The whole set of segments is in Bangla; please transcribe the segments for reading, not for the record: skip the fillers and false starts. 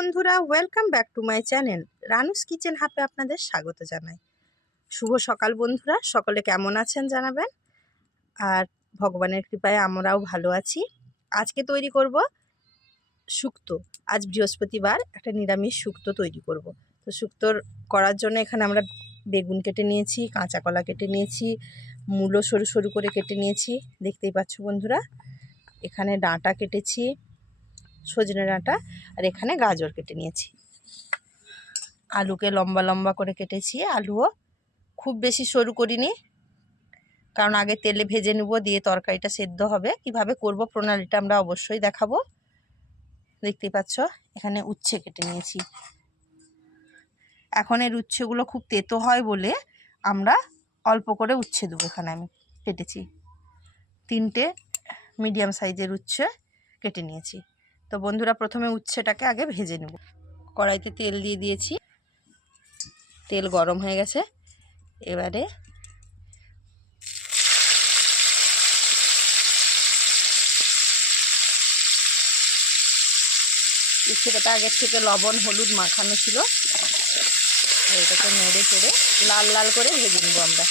বন্ধুরা, welcome back to my channel Ranu's kitchen হাবে আপনাদের স্বাগত জানাই। শুভ সকাল বন্ধুরা, সকলে কেমন আছেন জানাবেন। আর ভগবানের কৃপায় আমরাও ভালো আছি। আজকে তৈরি করব শুক্তো। আজ বৃহস্পতিবার, একটা নিরামিষ শুক্তো তৈরি করব। তো শুক্তোর করার জন্য এখানে আমরা বেগুন কেটে নিয়েছি, কাঁচা কলা কেটে নিয়েছি, মূলো সরু সরু করে কেটে নিয়েছি, দেখতেই পাচ্ছ বন্ধুরা। এখানে ডাঁটা কেটেছি, সজনে ডাঁটা, আর এখানে গাজর কেটে নিয়েছি। আলুকে লম্বা লম্বা করে কেটেছি। আলুও খুব বেশি সরু করিনি, কারণ আগে তেলে ভেজে নেব, দিয়ে তরকারিটা সেদ্ধ হবে। কিভাবে করব প্রণালীটা আমরা অবশ্যই দেখাবো। দেখতেই পাচ্ছ এখানে উচ্ছে কেটে নিয়েছি। এখন এর উচ্ছেগুলো খুব তেতো হয় বলে আমরা অল্প করে উচ্ছে দেবো। এখানে আমি কেটেছি 3টে মিডিয়াম সাইজের উচ্ছে কেটে নিয়েছি। তো বন্ধুরা, প্রথমে উচ্ছেটাকে আগে ভেজে নেব। কড়াইতে তেল দিয়ে দিয়েছি, তেল গরম হয়ে গেছে। এবারে উচ্ছেটাতে আগের থেকে লবণ হলুদ মাখানো ছিল, এটাকে নেড়ে চেড়ে লাল লাল করে ভেজে নেব আমরা।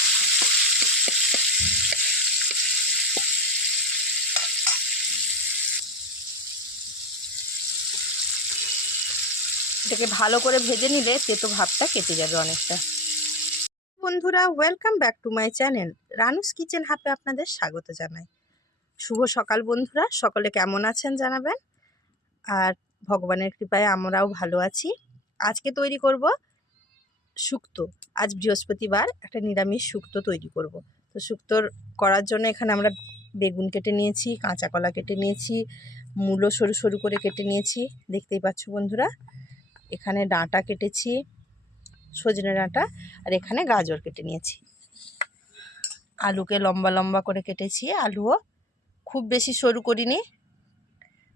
এটাকে ভালো করে ভেজে নিলে তেতো ভাবটা কেটে যাবে অনেকটা। বন্ধুরা, welcome back to my channel Ranu's kitchen হাবে আপনাদের স্বাগত জানাই। শুভ সকাল বন্ধুরা, সকলে কেমন আছেন জানাবেন। আর ভগবানের কৃপায় আমরাও ভালো আছি। আজকে তৈরি করব শুক্তো। আজ বৃহস্পতিবার, একটা নিরামিষ শুক্তো তৈরি করব। তো শুক্তোর করার জন্য এখানে আমরা বেগুন কেটে নিয়েছি, কাঁচা কলা কেটে নিয়েছি, মূলো সরু সরু করে কেটে নিয়েছি, দেখতেই পাচ্ছ বন্ধুরা। এখানে ডাঁটা কেটেছি, সজনে ডাঁটা, আর এখানে গাজর কেটে নিয়েছি। আলুকে লম্বা লম্বা করে কেটেছি। আলুও খুব বেশি সরু করিনি,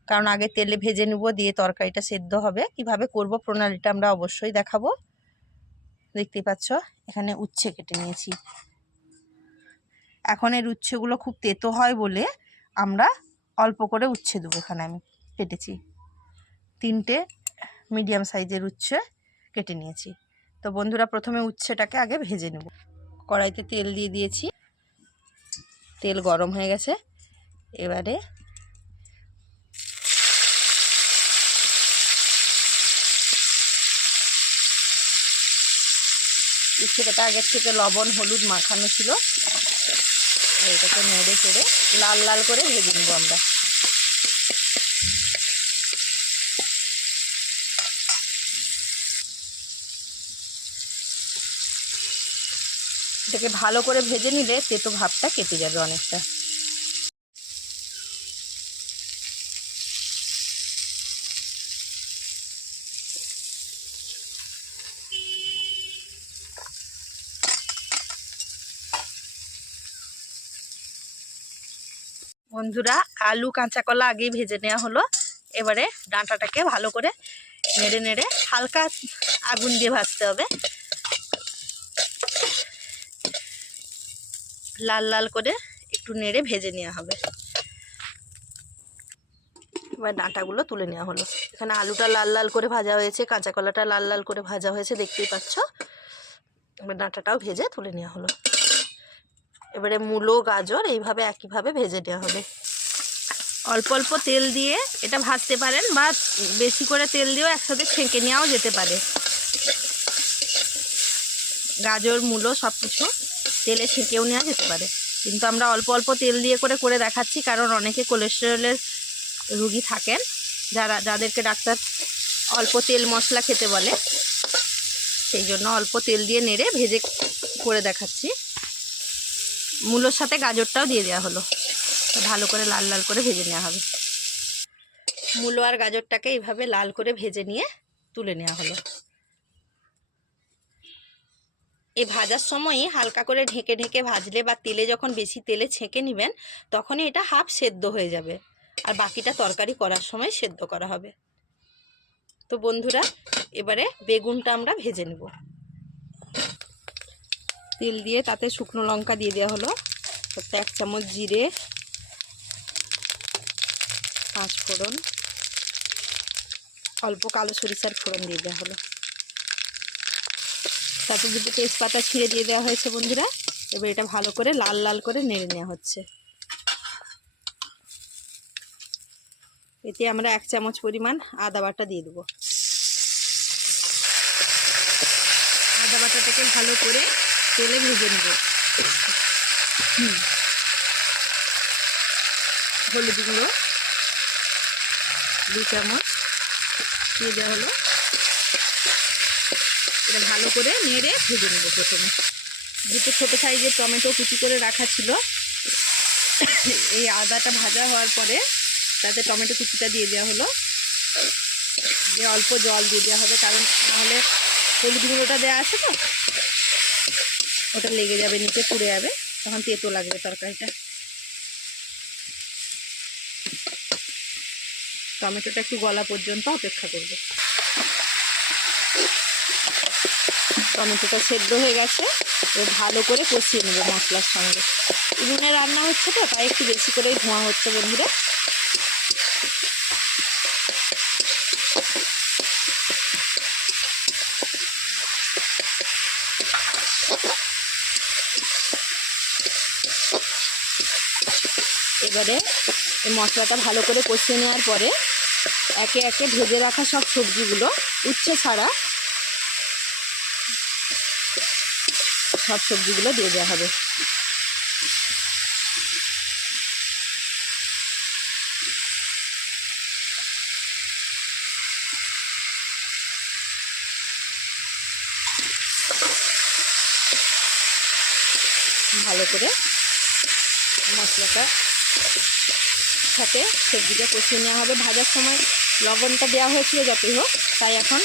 কারণ আগে তেলে ভেজে নেব, দিয়ে তরকারিটা সেদ্ধ হবে। কিভাবে করব প্রণালীটা আমরা অবশ্যই দেখাবো। দেখতেই পাচ্ছ এখানে উচ্ছে কেটে নিয়েছি। এখন এর উচ্ছেগুলো খুব তেতো হয় বলে আমরা অল্প করে উচ্ছে দেবো। এখানে আমি কেটেছি 3টে মিডিয়াম সাইজের উচ্ছে কেটে নিয়েছি। তো বন্ধুরা, প্রথমে উচ্ছেটাকে আগে ভেজে নেব। কড়াইতে তেল দিয়ে দিয়েছি, তেল গরম হয়ে গেছে। এবারে উচ্ছেটাতে আগের থেকে লবণ হলুদ মাখানো ছিল, এটাকে নেড়ে চেড়ে লাল লাল করে ভেজে নেব আমরা। এটাকে ভালো করে ভেজে নিলে তেতো ভাবটা কেটে যাবে অনেকটা। বন্ধুরা, আলু কাঁচা কলা আগেই ভেজে নেওয়া হলো। এবারে ডাঁটাটাকে ভালো করে নেড়ে নেড়ে হালকা আগুন দিয়ে ভাজতে হবে। লাল লাল করে একটু নেড়ে ভেজে নেওয়া হবে। এবার ডাঁটাগুলো তুলে নেওয়া হলো। এখানে আলুটা লাল লাল করে ভাজা হয়েছে, কাঁচা কলাটা লাল লাল করে ভাজা হয়েছে, দেখতেই পাচ্ছ। এবার ডাঁটাটাও ভেজে তুলে নেওয়া হলো। এবারে মূলো গাজর এইভাবে একইভাবে ভেজে নেওয়া হবে। অল্প অল্প তেল দিয়ে এটা ভাজতে পারেন, বা বেশি করে তেল দিয়েও একসাথে ছেঁকে নেওয়াও যেতে পারে। গাজর মূলো সব কিছু তেলে ছেঁকেও নেওয়া যেতে পারে, কিন্তু আমরা অল্প অল্প তেল দিয়ে করে দেখাচ্ছি, কারণ অনেকে কোলেস্টেরলের রুগী থাকেন, যাদেরকে ডাক্তার অল্প তেল মশলা খেতে বলে। সেই জন্য অল্প তেল দিয়ে নেড়ে ভেজে করে দেখাচ্ছি। মূলোর সাথে গাজরটাও দিয়ে দেওয়া হলো, ভালো করে লাল লাল করে ভেজে নেওয়া হবে। মূলো আর গাজরটাকে এইভাবে লাল করে ভেজে নিয়ে তুলে নেওয়া হলো। এই ভাজার সময়ই হালকা করে ঢেকে ঢেকে ভাজলে, বা তেলে যখন বেশি তেলে ছেঁকে নেবেন, তখনই এটা হাফ সেদ্ধ হয়ে যাবে, আর বাকিটা তরকারি করার সময় সেদ্ধ করা হবে। তো বন্ধুরা, এবারে বেগুনটা আমরা ভেজে নেব। তেল দিয়ে তাতে শুকনো লঙ্কা দিয়ে দেওয়া হলো, তাতে 1 চামচ জিরে, 5 ফোড়ন, অল্প কালো সরিষার ফোড়ন দিয়ে দেওয়া হলো। তারপর দুটো তেজপাতা ছিঁড়ে দিয়ে দেওয়া হয়েছে বন্ধুরা। এবার এটা ভালো করে লাল লাল করে নেড়ে নেওয়া হচ্ছে। এতে আমরা 1 চামচ পরিমাণ আদা বাটা দিয়ে দেবো। আদা বাটাটাকে ভালো করে তেলে ভেজে নেব। হলুদ গুঁড়ো 2 চামচ দিয়ে দেওয়া হলো। এটা ভালো করে নেড়ে ভেজে নেব। প্রথমে দুটো ছোটো সাইজের টমেটো কুচি করে রাখা ছিল, এই আদাটা ভাজা হওয়ার পরে তাতে টমেটো কুচিটা দিয়ে দেওয়া হলো। দিয়ে অল্প জল দিয়ে দেওয়া হবে, কারণ নাহলে হলুদ গুঁড়োটা দেওয়া আছে তো, ওটা লেগে যাবে, নিচে পুড়ে যাবে, তখন তেতো লাগবে তরকারিটা। টমেটোটা একটু গলা পর্যন্ত অপেক্ষা করব। টমেটোটা সেদ্ধ হয়ে গেছে, এবার ভালো করে কষিয়ে নেব মশলার সঙ্গে। উনুনে রান্না হচ্ছে তো, তাই একটু বেশি করেই ধোঁয়া হচ্ছে বন্ধুরা। এবারে এই মশলাটা ভালো করে কষিয়ে নেওয়ার পরে একে একে ভেজে রাখা সব সবজিগুলো উচ্ছে ছাড়া সব সবজিগুলো দিয়ে দেওয়া হবে। ভালো করে মশলাটা সাথে সবজিটা কষিয়ে নেওয়া হবে। ভাজার সময় লবণটা দেওয়া হয়েছিল যতই হোক, তাই এখন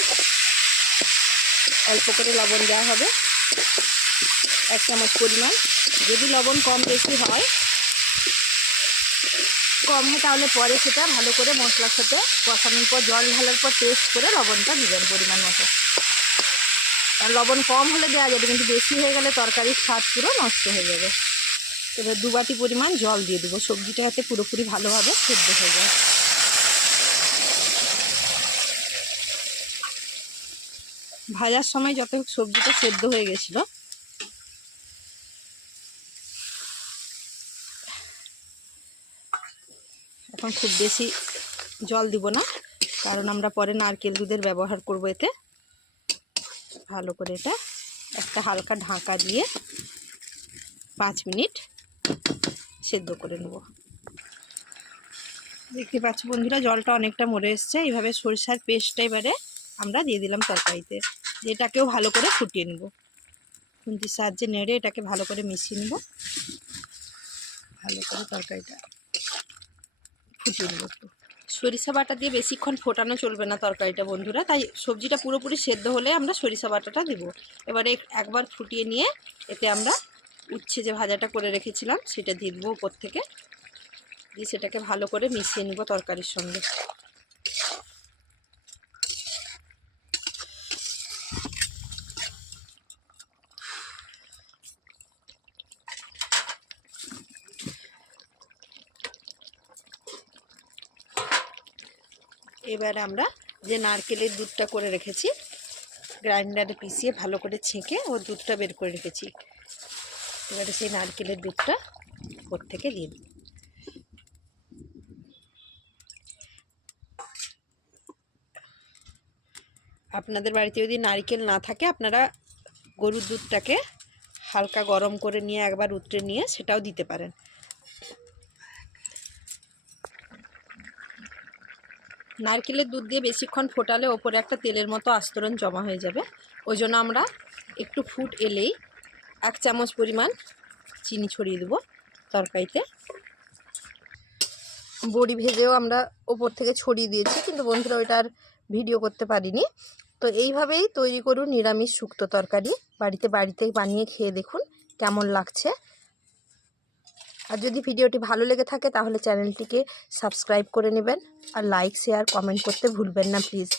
অল্প করে লবণ দেওয়া হবে, 1 চামচ পরিমাণ। যদি লবণ কম বেশি হয়, কম হয় তাহলে পরে সেটা ভালো করে মশলার সাথে কষানোর পর জল ঢালার পর টেস্ট করে লবণটা দিবেন পরিমাণ মতো। আর লবণ কম হলে দেওয়া যাবে, কিন্তু বেশি হয়ে গেলে তরকারির স্বাদ পুরো নষ্ট হয়ে যাবে। এবার 2 বাটি পরিমাণ জল দিয়ে দেবো, সবজিটা যাতে পুরোপুরি ভালোভাবে সেদ্ধ হয়ে যায়। ভাজার সময় যত সবজিটা সেদ্ধ হয়ে গেছিল, এখন খুব বেশি জল দিব না, কারণ আমরা পরে নারকেল দুধের ব্যবহার করব এতে। ভালো করে এটা একটা হালকা ঢাকা দিয়ে 5 মিনিট সেদ্ধ করে নেব। দেখতে পাচ্ছ বন্ধুরা, জলটা অনেকটা মরে এসছে। এইভাবে সরিষার পেস্টটা এবারে আমরা দিয়ে দিলাম তরকারিতে, এটাকেও ভালো করে ফুটিয়ে নেব। খুন্তির সাহায্যে নেড়ে এটাকে ভালো করে মিশিয়ে নেব। ভালো করে তরকারিটা ফুটিয়ে নেব। একটু সরিষা বাটা দিয়ে বেশিক্ষণ ফোটানো চলবে না তরকারিটা বন্ধুরা, তাই সবজিটা পুরোপুরি সেদ্ধ হলে আমরা সরিষা বাটাটা দেব। এবারে একবার ফুটিয়ে নিয়ে এতে আমরা উচ্ছে যে ভাজাটা করে রেখেছিলাম সেটা দিয়ে দেবো উপর থেকে, দিয়ে সেটাকে ভালো করে মিশিয়ে নেব তরকারির সঙ্গে। এবারে আমরা যে নারকেলের দুধটা করে রেখেছি, গ্রাইন্ডারে পিষিয়ে ভালো করে ছেঁকে ও দুধটা বের করে রেখেছি, এবারে সেই নারকেলের দুধটা উপর থেকে দিয়ে দিই। আপনাদের বাড়িতে যদি নারকেল না থাকে, আপনারা গরুর দুধটাকে হালকা গরম করে নিয়ে একবার উতরে নিয়ে সেটাও দিতে পারেন। নারকেলের দুধ দিয়ে বেশিক্ষণ ফোটালে ওপরে একটা তেলের মতো আস্তরণ জমা হয়ে যাবে। ওই জন্য আমরা একটু ফুট এলেই 1 চামচ পরিমাণ চিনি ছড়িয়ে দেবো তরকারিতে। বড়ি ভেজেও আমরা ওপর থেকে ছড়িয়ে দিয়েছি, কিন্তু বন্ধুরা ওইটা আর ভিডিও করতে পারিনি। তো এইভাবেই তৈরি করুন নিরামিষ শুক্তো তরকারি, বাড়িতে বানিয়ে খেয়ে দেখুন কেমন লাগছে। আর যদি ভিডিওটি ভালো লেগে থাকে তাহলে চ্যানেলটিকে সাবস্ক্রাইব করে নেবেন, আর লাইক শেয়ার কমেন্ট করতে ভুলবেন না প্লিজ।